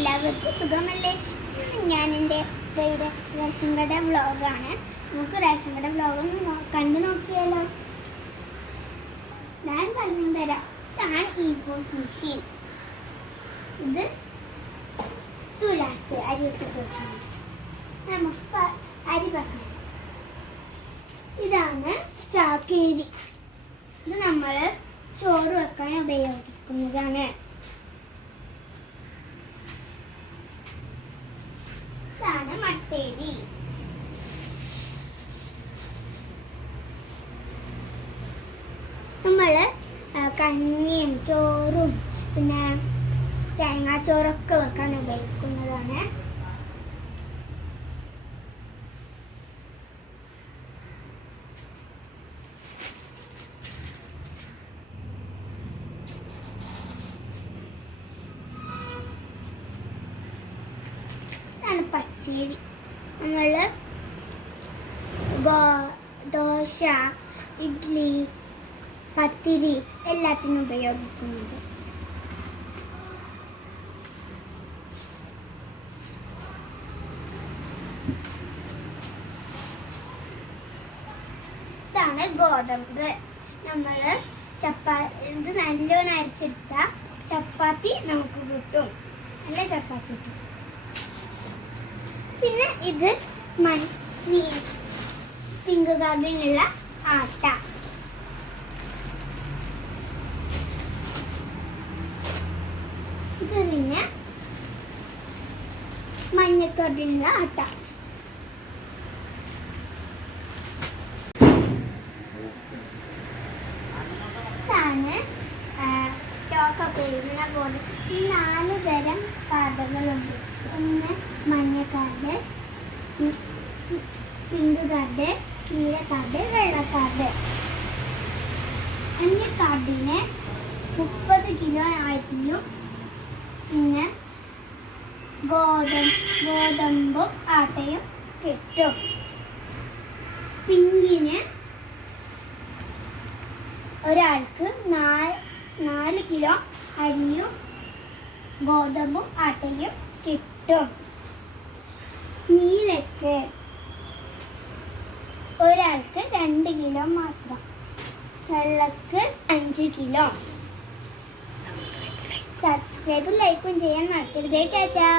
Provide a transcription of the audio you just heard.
എല്ലാവർക്കും സുഖമല്ലേ? ഞാൻ എൻ്റെ റേഷൻ കട വ്ളോഗാണ്. നമുക്ക് റേഷൻ കട വ്ളോഗൊന്ന് കണ്ടു നോക്കിയാലോ? ഞാൻ പറഞ്ഞു തരാം. ഇതാണ് ഈപോസ് മെഷീൻ. ഇത് തുലാസ് അരിയൊക്കെ തൂക്കുന്നത്. നമുക്ക് അരി പറഞ്ഞു. ഇതാണ് ചാക്കേരി. ഇത് നമ്മൾ ചോറ് വെക്കാൻ ഉപയോഗിക്കുന്നതാണ്. ഇതാണ് മട്ടേരി. നമ്മൾ കഞ്ഞിയും ചോറും പിന്നെ തേങ്ങാച്ചോറൊക്കെ വെക്കാൻ ഉപയോഗിക്കുന്നതാണ്. പച്ചരി നമ്മൾ ദോശ, ഇഡ്ഡലി, പത്തിരി എല്ലാത്തിനും ഉപയോഗിക്കുന്നത്. ഇതാണ് ഗോതമ്പ്. നമ്മൾ ഇത് നല്ലോണം അരച്ചെടുത്ത ചപ്പാത്തി നമുക്ക് കിട്ടും. നല്ല ചപ്പാത്തി കിട്ടും. പിന്നെ ഇത് പിങ്ക് കളറിലുള്ള ആട്ട. ഇത് പിന്നെ മഞ്ഞക്കളറിലുള്ള ആട്ട. ഇതാണ് സ്റ്റോക്കൊക്കെ എഴുതുന്ന പോലെ. 4 തരം കാർഡുകളുണ്ട്. ഒന്ന് മഞ്ഞ കാർഡ്, പിങ്ക് കാർഡ്, നീല കാർഡ്, വെള്ള കാർഡ്. മഞ്ഞ കാർഡിന് 30 കിലോ ആയിരുന്നു. പിന്നെ ഗോതമ്പും ആട്ടയും കിട്ടും. പിങ്കിന് ഒരാൾക്ക് 4 കിലോ അരിയും ഗോതമ്പും ആട്ടയും കിട്ടും. നീലക്ക് ഒരാൾക്ക് 2 കിലോ മാത്രം. വെള്ളക്ക് 5 കിലോ. സബ്സ്ക്രൈബും ലൈക്കും ചെയ്യാൻ മറക്കരുത്. ടാറ്റാ.